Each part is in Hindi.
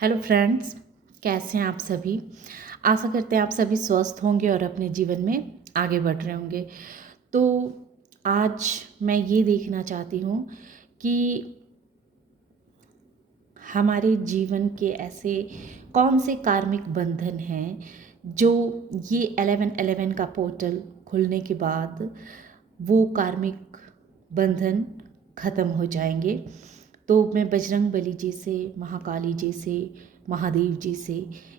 हेलो फ्रेंड्स, कैसे हैं आप सभी। आशा करते हैं आप सभी स्वस्थ होंगे और अपने जीवन में आगे बढ़ रहे होंगे। तो आज मैं ये देखना चाहती हूँ कि हमारे जीवन के ऐसे कौन से कार्मिक बंधन हैं जो ये 1111 का पोर्टल खुलने के बाद वो कार्मिक बंधन ख़त्म हो जाएंगे। तो मैं बजरंग बली जी से, महाकाली जी से, महादेव जी से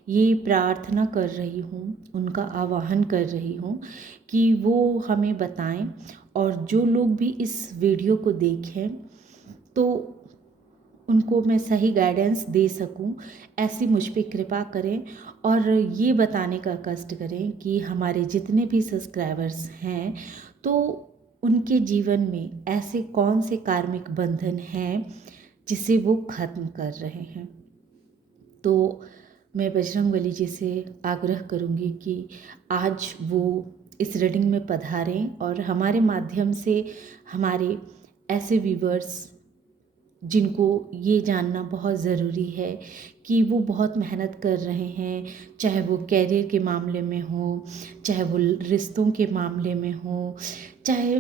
ये प्रार्थना कर रही हूँ, उनका आवाहन कर रही हूँ कि वो हमें बताएं और जो लोग भी इस वीडियो को देखें तो उनको मैं सही गाइडेंस दे सकूं, ऐसी मुझ पे कृपा करें और ये बताने का कष्ट करें कि हमारे जितने भी सब्सक्राइबर्स हैं तो उनके जीवन में ऐसे कौन से कार्मिक बंधन हैं जिसे वो ख़त्म कर रहे हैं। तो मैं बजरंगबली जी से आग्रह करूँगी कि आज वो इस रीडिंग में पधारें और हमारे माध्यम से हमारे ऐसे व्यूवर्स जिनको ये जानना बहुत ज़रूरी है कि वो बहुत मेहनत कर रहे हैं, चाहे वो कैरियर के मामले में हो, चाहे वो रिश्तों के मामले में हो, चाहे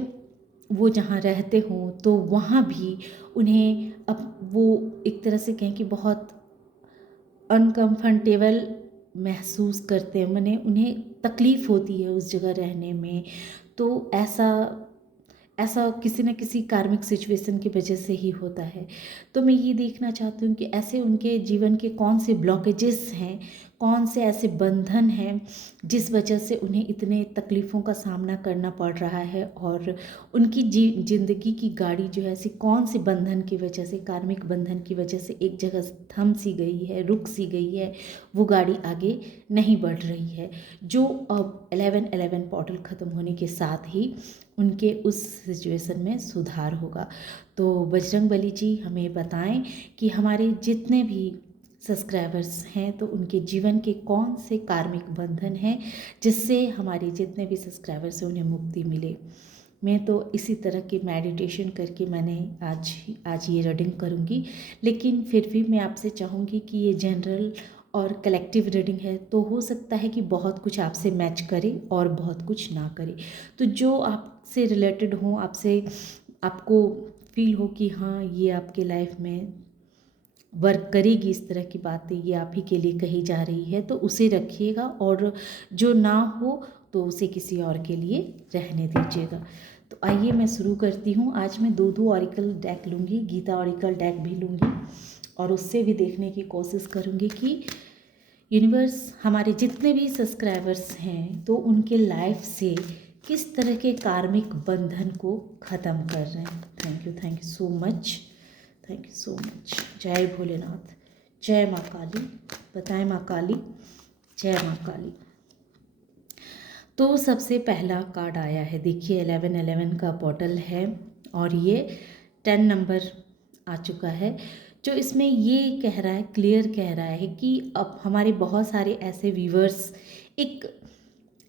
वो जहाँ रहते हों तो वहाँ भी उन्हें अब वो एक तरह से कहें कि बहुत अनकम्फर्टेबल महसूस करते हैं, माने उन्हें तकलीफ़ होती है उस जगह रहने में। तो ऐसा ऐसा किसी न किसी कार्मिक सिचुएशन की वजह से ही होता है। तो मैं ये देखना चाहती हूँ कि ऐसे उनके जीवन के कौन से ब्लॉकेजेस हैं, कौन से ऐसे बंधन हैं जिस वजह से उन्हें इतने तकलीफ़ों का सामना करना पड़ रहा है और उनकी ज़िंदगी की गाड़ी जो है ऐसी कौन से बंधन की वजह से, कार्मिक बंधन की वजह से एक जगह थम सी गई है, रुक सी गई है, वो गाड़ी आगे नहीं बढ़ रही है, जो अब 1111 पोर्टल ख़त्म होने के साथ ही उनके उस सिचुएशन में सुधार होगा। तो बजरंग बली जी हमें बताएं कि हमारे जितने भी सब्सक्राइबर्स हैं तो उनके जीवन के कौन से कार्मिक बंधन हैं जिससे हमारे जितने भी सब्सक्राइबर्स हैं उन्हें मुक्ति मिले। मैं तो इसी तरह की मेडिटेशन करके मैंने आज ये रीडिंग करूँगी, लेकिन फिर भी मैं आपसे चाहूँगी कि ये जनरल और कलेक्टिव रीडिंग है तो हो सकता है कि बहुत कुछ आपसे मैच करे और बहुत कुछ ना करे। तो जो आपसे रिलेटेड हो, आपसे आपको फील हो कि हाँ ये आपके लाइफ में वर्क करेगी, इस तरह की बातें ये आप ही के लिए कही जा रही है तो उसे रखिएगा और जो ना हो तो उसे किसी और के लिए रहने दीजिएगा। तो आइए मैं शुरू करती हूँ। आज मैं दो ऑरिकल डेक लूँगी, गीता ऑरिकल डेक भी लूँगी और उससे भी देखने की कोशिश करूँगी कि यूनिवर्स हमारे जितने भी सब्सक्राइबर्स हैं तो उनके लाइफ से किस तरह के कार्मिक बंधन को ख़त्म कर रहे हैं। Thank you so much, thank you so much. जय भोलेनाथ, जय माँ काली। बताएं माँ काली, जय माँ काली। तो सबसे पहला कार्ड आया है, देखिए 1111 का पोर्टल है और ये 10 नंबर आ चुका है। जो इसमें ये कह रहा है, क्लियर कह रहा है कि अब हमारे बहुत सारे ऐसे व्यूवर्स एक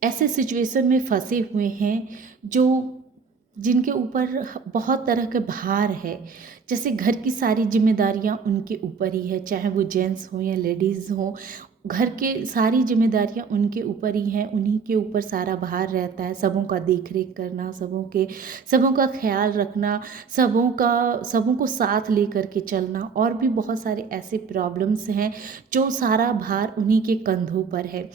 ऐसे सिचुएशन में फंसे हुए हैं जो जिनके ऊपर बहुत तरह के भार है, जैसे घर की सारी जिम्मेदारियां उनके ऊपर ही है, चाहे वो जेंट्स हो या लेडीज़ हो, घर के सारी जिम्मेदारियां उनके ऊपर ही हैं, उन्हीं के ऊपर सारा भार रहता है, सबों का देख रेख करना, सबों का ख्याल रखना, सबों को साथ लेकर के चलना और भी बहुत सारे ऐसे प्रॉब्लम्स हैं जो सारा भार उन्हीं के कंधों पर है।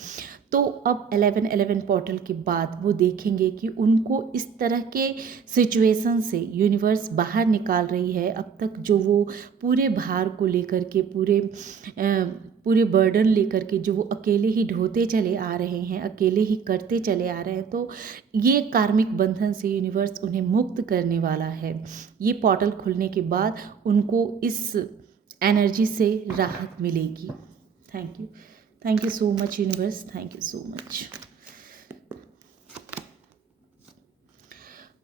तो अब 1111 पोर्टल के बाद वो देखेंगे कि उनको इस तरह के सिचुएशन से यूनिवर्स बाहर निकाल रही है। अब तक जो वो पूरे भार को लेकर के पूरे बर्डन लेकर के जो वो अकेले ही ढोते चले आ रहे हैं, अकेले ही करते चले आ रहे हैं, तो ये कार्मिक बंधन से यूनिवर्स उन्हें मुक्त करने वाला है। ये पोर्टल खुलने के बाद उनको इस एनर्जी से राहत मिलेगी। Thank you so much universe, thank you so much.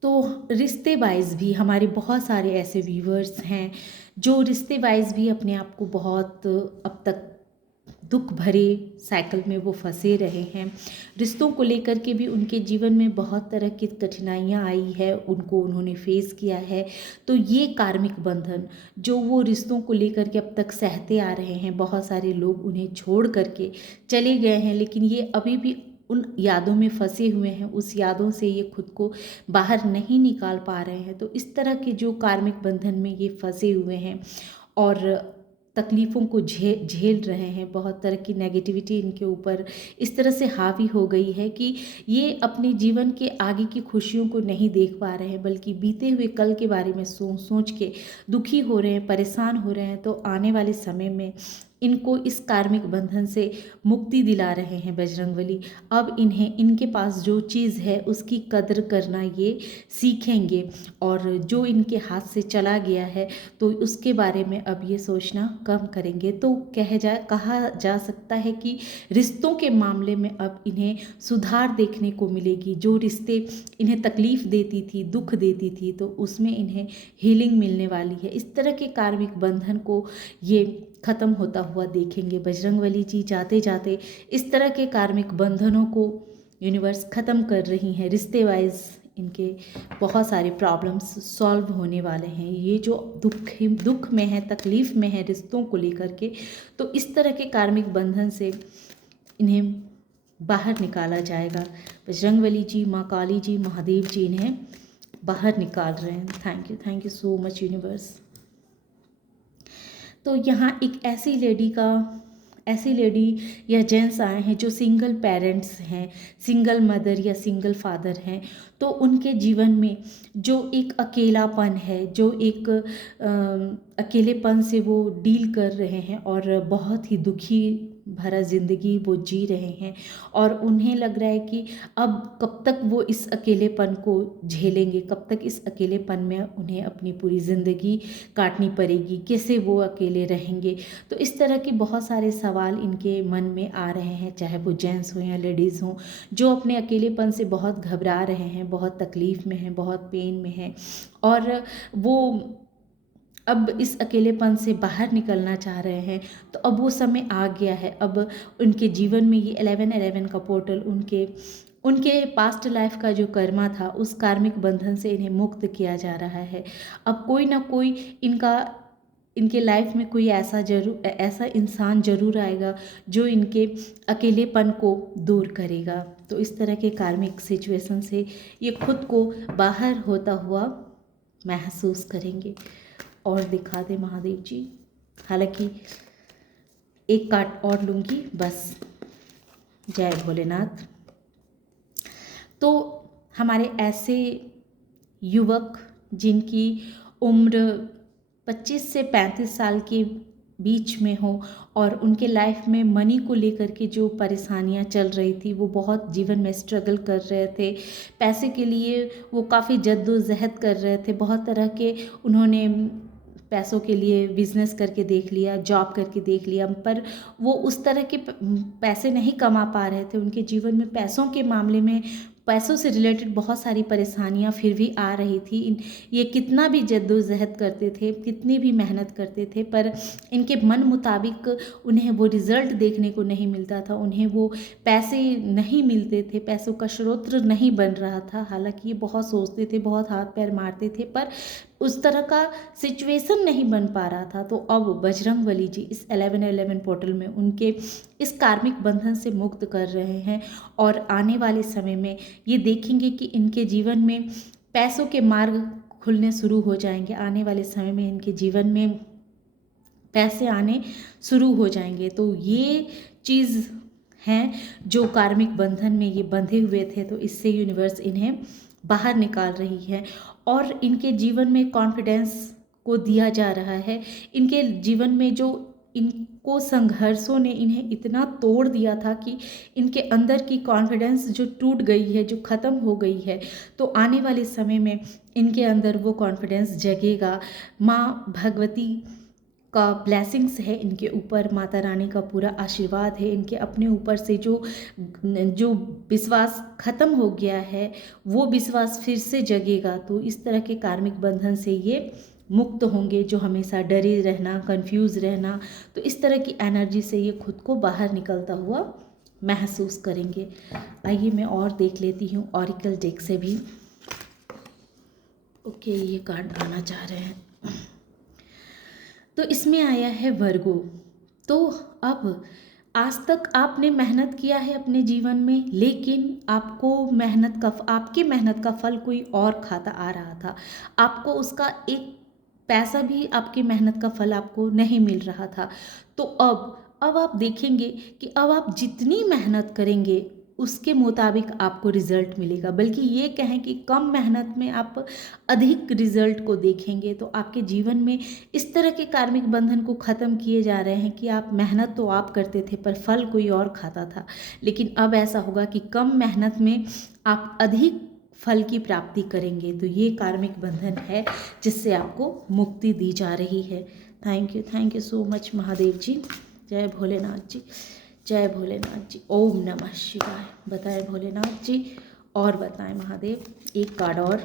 तो रिश्ते वाइज भी हमारे बहुत सारे ऐसे व्यूवर्स हैं जो रिश्ते वाइज भी अपने आप को बहुत अब तक दुख भरे साइकिल में वो फंसे रहे हैं। रिश्तों को लेकर के भी उनके जीवन में बहुत तरह की कठिनाइयाँ आई है, उन्होंने फेस किया है। तो ये कार्मिक बंधन जो वो रिश्तों को लेकर के अब तक सहते आ रहे हैं, बहुत सारे लोग उन्हें छोड़ करके चले गए हैं, लेकिन ये अभी भी उन यादों में फंसे हुए हैं, उस यादों से ये खुद को बाहर नहीं निकाल पा रहे हैं। तो इस तरह के जो कार्मिक बंधन में ये फंसे हुए हैं और तकलीफ़ों को झेल रहे हैं, बहुत तरह की नेगेटिविटी इनके ऊपर इस तरह से हावी हो गई है कि ये अपने जीवन के आगे की खुशियों को नहीं देख पा रहे हैं, बल्कि बीते हुए कल के बारे में सोच के दुखी हो रहे हैं, परेशान हो रहे हैं। तो आने वाले समय में इनको इस कार्मिक बंधन से मुक्ति दिला रहे हैं बजरंगबली। अब इन्हें इनके पास जो चीज़ है उसकी कद्र करना ये सीखेंगे, और जो इनके हाथ से चला गया है तो उसके बारे में अब ये सोचना कम करेंगे। तो कहा जा सकता है कि रिश्तों के मामले में अब इन्हें सुधार देखने को मिलेगी। जो रिश्ते इन्हें तकलीफ़ देती थी, दुख देती थी, तो उसमें इन्हें हीलिंग मिलने वाली है। इस तरह के कार्मिक बंधन को ये ख़त्म होता हुआ देखेंगे। बजरंगबली जी जाते जाते इस तरह के कार्मिक बंधनों को यूनिवर्स ख़त्म कर रही हैं। रिश्ते वाइज इनके बहुत सारे प्रॉब्लम्स सॉल्व होने वाले हैं। ये जो दुख में है, तकलीफ़ में है रिश्तों को लेकर के, तो इस तरह के कार्मिक बंधन से इन्हें बाहर निकाला जाएगा। बजरंगबली जी, माँ काली जी, महादेव जी इन्हें बाहर निकाल रहे हैं। Thank you so much universe. तो यहाँ एक ऐसी लेडी या जेंट्स आए हैं जो सिंगल पेरेंट्स हैं, सिंगल मदर या सिंगल फादर हैं। तो उनके जीवन में जो एक अकेलापन है, जो एक अकेलेपन से वो डील कर रहे हैं और बहुत ही दुखी भरा ज़िंदगी वो जी रहे हैं, और उन्हें लग रहा है कि अब कब तक वो इस अकेलेपन को झेलेंगे, कब तक इस अकेलेपन में उन्हें अपनी पूरी ज़िंदगी काटनी पड़ेगी, कैसे वो अकेले रहेंगे। तो इस तरह के बहुत सारे सवाल इनके मन में आ रहे हैं, चाहे वो जेंट्स हो या लेडीज़ हों, जो अपने अकेलेपन से बहुत घबरा रहे हैं, बहुत तकलीफ़ में हैं, बहुत पेन में हैं, और वो अब इस अकेलेपन से बाहर निकलना चाह रहे हैं। तो अब वो समय आ गया है। अब उनके जीवन में ये 1111 का पोर्टल उनके पास्ट लाइफ का जो कर्मा था, उस कार्मिक बंधन से इन्हें मुक्त किया जा रहा है। अब कोई ना कोई इनके लाइफ में कोई ऐसा इंसान ज़रूर आएगा जो इनके अकेलेपन को दूर करेगा। तो इस तरह के कार्मिक सिचुएशन से ये खुद को बाहर होता हुआ महसूस करेंगे। और दिखा दे महादेव जी। हालांकि एक कार्ड और लूँगी बस। जय भोलेनाथ। तो हमारे ऐसे युवक जिनकी उम्र 25 से 35 साल के बीच में हो, और उनके लाइफ में मनी को लेकर के जो परेशानियां चल रही थी, वो बहुत जीवन में स्ट्रगल कर रहे थे, पैसे के लिए वो काफ़ी जद्दोजहद कर रहे थे, बहुत तरह के उन्होंने पैसों के लिए बिजनेस करके देख लिया, जॉब करके देख लिया, पर वो उस तरह के पैसे नहीं कमा पा रहे थे। उनके जीवन में पैसों के मामले में, पैसों से रिलेटेड बहुत सारी परेशानियां फिर भी आ रही थी। ये कितना भी जद्दोजहद करते थे, कितनी भी मेहनत करते थे, पर इनके मन मुताबिक उन्हें वो रिज़ल्ट देखने को नहीं मिलता था, उन्हें वो पैसे नहीं मिलते थे, पैसों का स्रोत नहीं बन रहा था। हालांकि ये बहुत सोचते थे, बहुत हाथ पैर मारते थे, पर उस तरह का सिचुएशन नहीं बन पा रहा था। तो अब बजरंगबली जी इस 1111 पोर्टल में उनके इस कार्मिक बंधन से मुक्त कर रहे हैं, और आने वाले समय में ये देखेंगे कि इनके जीवन में पैसों के मार्ग खुलने शुरू हो जाएंगे। आने वाले समय में इनके जीवन में पैसे आने शुरू हो जाएंगे। तो ये चीज़ हैं जो कार्मिक बंधन में ये बंधे हुए थे, तो इससे यूनिवर्स इन्हें बाहर निकाल रही है, और इनके जीवन में कॉन्फिडेंस को दिया जा रहा है। इनके जीवन में जो इनको संघर्षों ने इन्हें इतना तोड़ दिया था कि इनके अंदर की कॉन्फिडेंस जो टूट गई है, जो ख़त्म हो गई है, तो आने वाले समय में इनके अंदर वो कॉन्फिडेंस जगेगा। माँ भगवती का ब्लेसिंग्स है इनके ऊपर, माता रानी का पूरा आशीर्वाद है इनके अपने ऊपर से। जो विश्वास ख़त्म हो गया है, वो विश्वास फिर से जगेगा। तो इस तरह के कार्मिक बंधन से ये मुक्त होंगे, जो हमेशा डरे रहना, कंफ्यूज रहना, तो इस तरह की एनर्जी से ये खुद को बाहर निकलता हुआ महसूस करेंगे। आइए मैं और देख लेती हूँ ऑरिकल डेक से भी। ओके, ये कार्ड आना चाह रहे हैं। तो इसमें आया है वर्गो। तो अब आज तक आपने मेहनत किया है अपने जीवन में, लेकिन आपकी मेहनत का फल कोई और खाता आ रहा था। आपको उसका एक पैसा भी, आपकी मेहनत का फल आपको नहीं मिल रहा था। तो अब आप देखेंगे कि अब आप जितनी मेहनत करेंगे उसके मुताबिक आपको रिजल्ट मिलेगा, बल्कि ये कहें कि कम मेहनत में आप अधिक रिजल्ट को देखेंगे। तो आपके जीवन में इस तरह के कार्मिक बंधन को ख़त्म किए जा रहे हैं कि आप मेहनत तो आप करते थे पर फल कोई और खाता था, लेकिन अब ऐसा होगा कि कम मेहनत में आप अधिक फल की प्राप्ति करेंगे। तो ये कार्मिक बंधन है जिससे आपको मुक्ति दी जा रही है। Thank you so much Mahadev ji. जय भोलेनाथ जी, जय भोलेनाथ जी। ओम नमः शिवाय। बताएं भोलेनाथ जी, और बताएं महादेव। एक कार्ड और।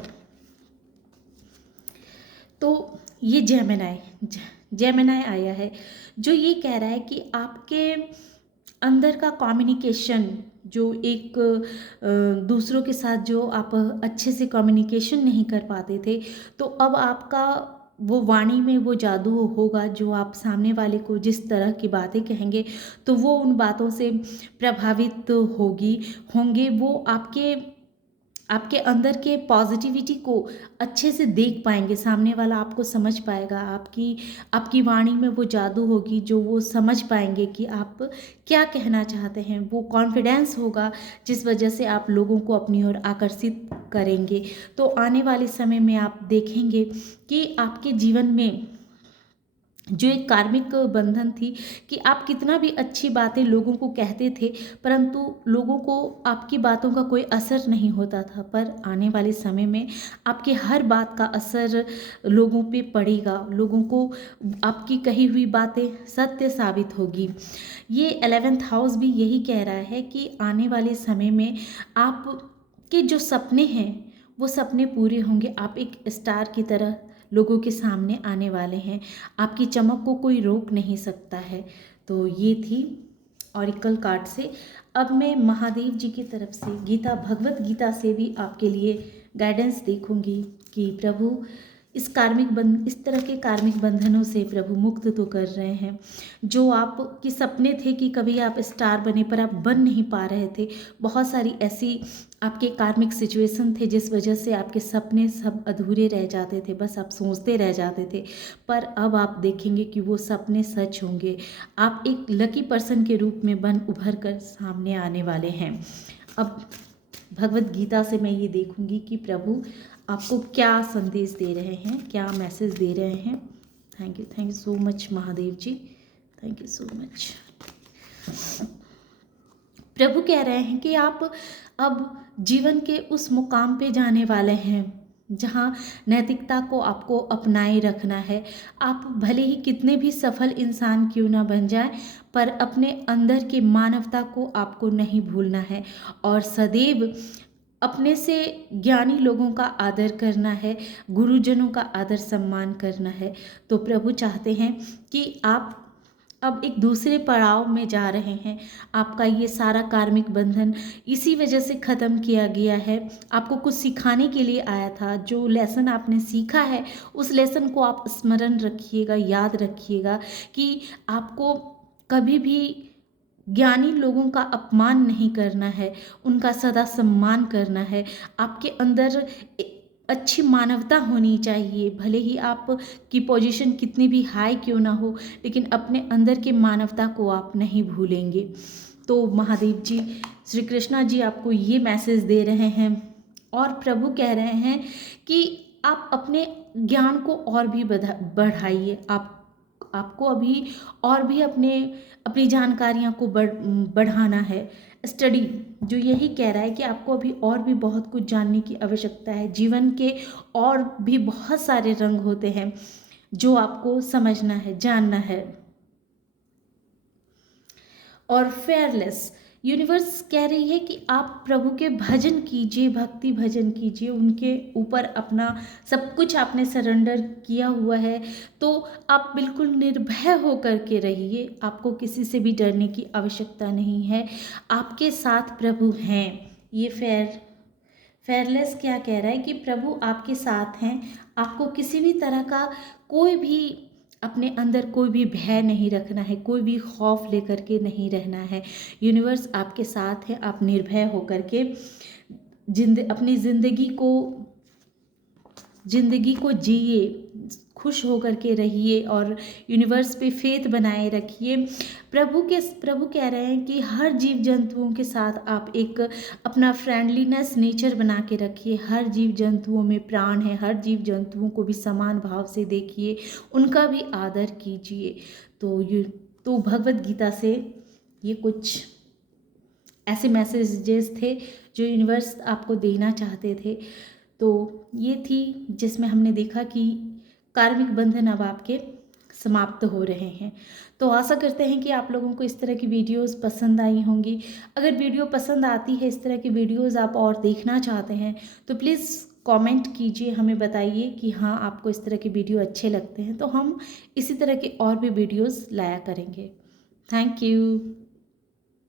तो ये जेमिनाई आया है, जो ये कह रहा है कि आपके अंदर का कम्युनिकेशन, जो एक दूसरों के साथ जो आप अच्छे से कम्युनिकेशन नहीं कर पाते थे, तो अब आपका वो वाणी में वो जादू होगा, जो आप सामने वाले को जिस तरह की बातें कहेंगे तो वो उन बातों से प्रभावित होंगे। वो आपके अंदर के पॉजिटिविटी को अच्छे से देख पाएंगे, सामने वाला आपको समझ पाएगा। आपकी वाणी में वो जादू होगी, जो वो समझ पाएंगे कि आप क्या कहना चाहते हैं। वो कॉन्फिडेंस होगा जिस वजह से आप लोगों को अपनी ओर आकर्षित करेंगे। तो आने वाले समय में आप देखेंगे कि आपके जीवन में जो एक कार्मिक बंधन थी कि आप कितना भी अच्छी बातें लोगों को कहते थे, परंतु लोगों को आपकी बातों का कोई असर नहीं होता था, पर आने वाले समय में आपकी हर बात का असर लोगों पे पड़ेगा। लोगों को आपकी कही हुई बातें सत्य साबित होगी। ये 11th हाउस भी यही कह रहा है कि आने वाले समय में आपके जो सपने हैं वो सपने पूरे होंगे। आप एक स्टार की तरह लोगों के सामने आने वाले हैं। आपकी चमक को कोई रोक नहीं सकता है। तो ये थी ऑरिकल कार्ड से। अब मैं महादेव जी की तरफ से भगवत गीता से भी आपके लिए गाइडेंस देखूंगी कि प्रभु इस तरह के कार्मिक बंधनों से प्रभु मुक्त तो कर रहे हैं। जो आपके सपने थे कि कभी आप स्टार बने पर आप बन नहीं पा रहे थे, बहुत सारी ऐसी आपके कार्मिक सिचुएशन थे जिस वजह से आपके सपने सब अधूरे रह जाते थे, बस आप सोचते रह जाते थे। पर अब आप देखेंगे कि वो सपने सच होंगे। आप एक लकी पर्सन के रूप में उभर कर सामने आने वाले हैं। अब भगवत गीता से मैं ये देखूंगी कि प्रभु आपको क्या संदेश दे रहे हैं, क्या मैसेज दे रहे हैं। Thank you so much Mahadev ji. Thank you so much. प्रभु कह रहे हैं कि आप अब जीवन के उस मुकाम पे जाने वाले हैं जहाँ नैतिकता को आपको अपनाए रखना है। आप भले ही कितने भी सफल इंसान क्यों ना बन जाए, पर अपने अंदर की मानवता को आपको नहीं भूलना है और सदैव अपने से ज्ञानी लोगों का आदर करना है, गुरुजनों का आदर सम्मान करना है। तो प्रभु चाहते हैं कि आप अब एक दूसरे पड़ाव में जा रहे हैं। आपका ये सारा कार्मिक बंधन इसी वजह से ख़त्म किया गया है। आपको कुछ सिखाने के लिए आया था। जो लेसन आपने सीखा है उस लेसन को आप स्मरण रखिएगा, याद रखिएगा कि आपको कभी भी ज्ञानी लोगों का अपमान नहीं करना है, उनका सदा सम्मान करना है। आपके अंदर अच्छी मानवता होनी चाहिए। भले ही आप की पोजीशन कितनी भी हाई क्यों ना हो, लेकिन अपने अंदर के मानवता को आप नहीं भूलेंगे। तो महादेव जी, श्री कृष्णा जी आपको ये मैसेज दे रहे हैं और प्रभु कह रहे हैं कि आप अपने ज्ञान को और भी बढ़ाइए। आपको अभी और भी अपनी जानकारियाँ को बढ़ाना है। स्टडी जो यही कह रहा है कि आपको अभी और भी बहुत कुछ जानने की आवश्यकता है। जीवन के और भी बहुत सारे रंग होते हैं जो आपको समझना है, जानना है। और फेयरलेस यूनिवर्स कह रही है कि आप प्रभु के भजन कीजिए, भक्ति भजन कीजिए, उनके ऊपर अपना सब कुछ आपने सरेंडर किया हुआ है, तो आप बिल्कुल निर्भय होकर के रहिए। आपको किसी से भी डरने की आवश्यकता नहीं है, आपके साथ प्रभु हैं। ये फेयरलेस क्या कह रहा है कि प्रभु आपके साथ हैं। आपको किसी भी तरह का कोई भी अपने अंदर कोई भी भय नहीं रखना है, कोई भी खौफ लेकर के नहीं रहना है। यूनिवर्स आपके साथ है। आप निर्भय होकर के अपनी ज़िंदगी को जिए, खुश होकर के रहिए और यूनिवर्स पे फेथ बनाए रखिए। प्रभु कह रहे हैं कि हर जीव जंतुओं के साथ आप एक अपना फ्रेंडलीनेस नेचर बना के रखिए। हर जीव जंतुओं में प्राण है, हर जीव जंतुओं को भी समान भाव से देखिए, उनका भी आदर कीजिए। तो भगवत गीता से ये कुछ ऐसे मैसेजेस थे जो यूनिवर्स आपको देना चाहते थे। तो ये थी जिसमें हमने देखा कि कार्मिक बंधन अब आपके समाप्त हो रहे हैं। तो आशा करते हैं कि आप लोगों को इस तरह की वीडियोस पसंद आई होंगी। अगर वीडियो पसंद आती है, इस तरह की वीडियोस आप और देखना चाहते हैं, तो प्लीज़ कमेंट कीजिए, हमें बताइए कि हाँ आपको इस तरह के वीडियो अच्छे लगते हैं, तो हम इसी तरह के और भी वीडियोस लाया करेंगे। Thank you.